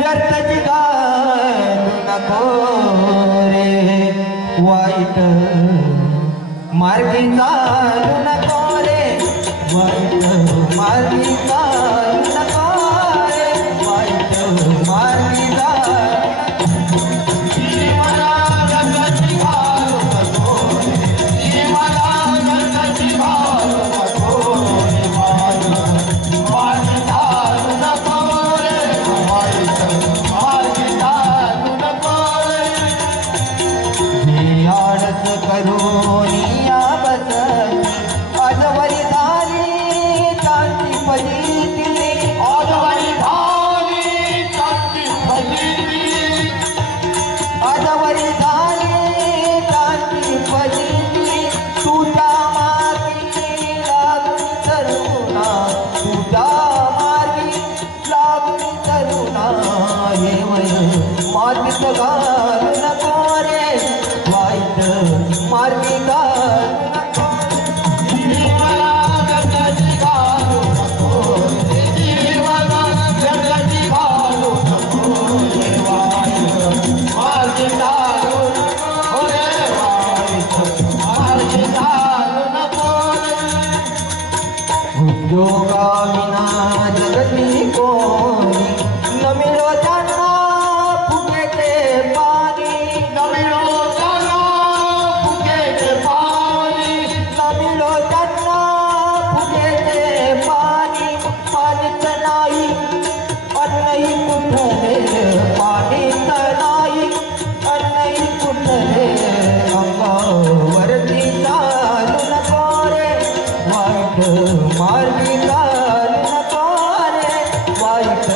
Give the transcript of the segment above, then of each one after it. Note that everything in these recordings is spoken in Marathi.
व्यर्थची घालू नको रे वाईट मार्गी चालू नको रे वाईट मार्गी चालू नको रे वाईट मार्गी करोनिया बस आजवरी धारी चांदी फजिती आजवरी धारी चांदी फजिती आजवरी धारी चांदी फजिती तुझ्या मार्गी लागली तरुणा तुझ्या मार्गी लागली तरुणा हे वय मातीत घालू नको रे वाईट मार्गी घालू नको जीवाला व्यर्थाची घालू नको जीवाला व्यर्थाची घालू नको रे वाईट मार्गी घालू नको रे वाईट मार्गी घालू नको उद्योगाविना जगती कोणी न मिळो त्यांना फुकेचे पाणी न मिळो त्यांना फुकेचे पाणी न मिळो त्यांना फुकेचे पाणी पाणीच नाही अन्नही कुठले पाणीच नाही अन्नही कुठले अंगावरती चालू नको रे वाईट मार्गी चालू नको रे वाईट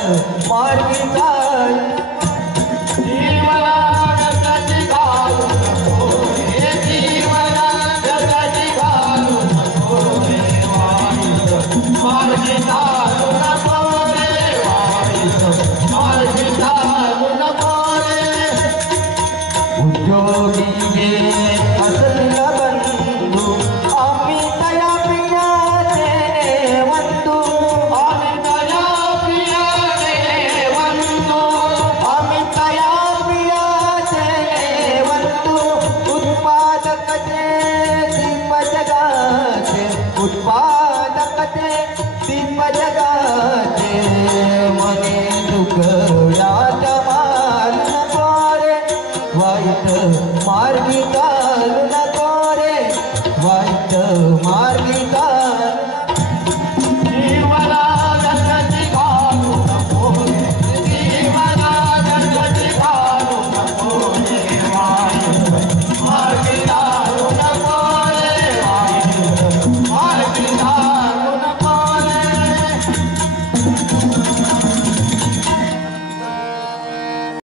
मार्गी चालू जीवाला व्यर्थाची घालू नको रे जीवाला व्यर्थाची घालू नको रे वाईट मार्गी चालू नको रे वाईट मार्गी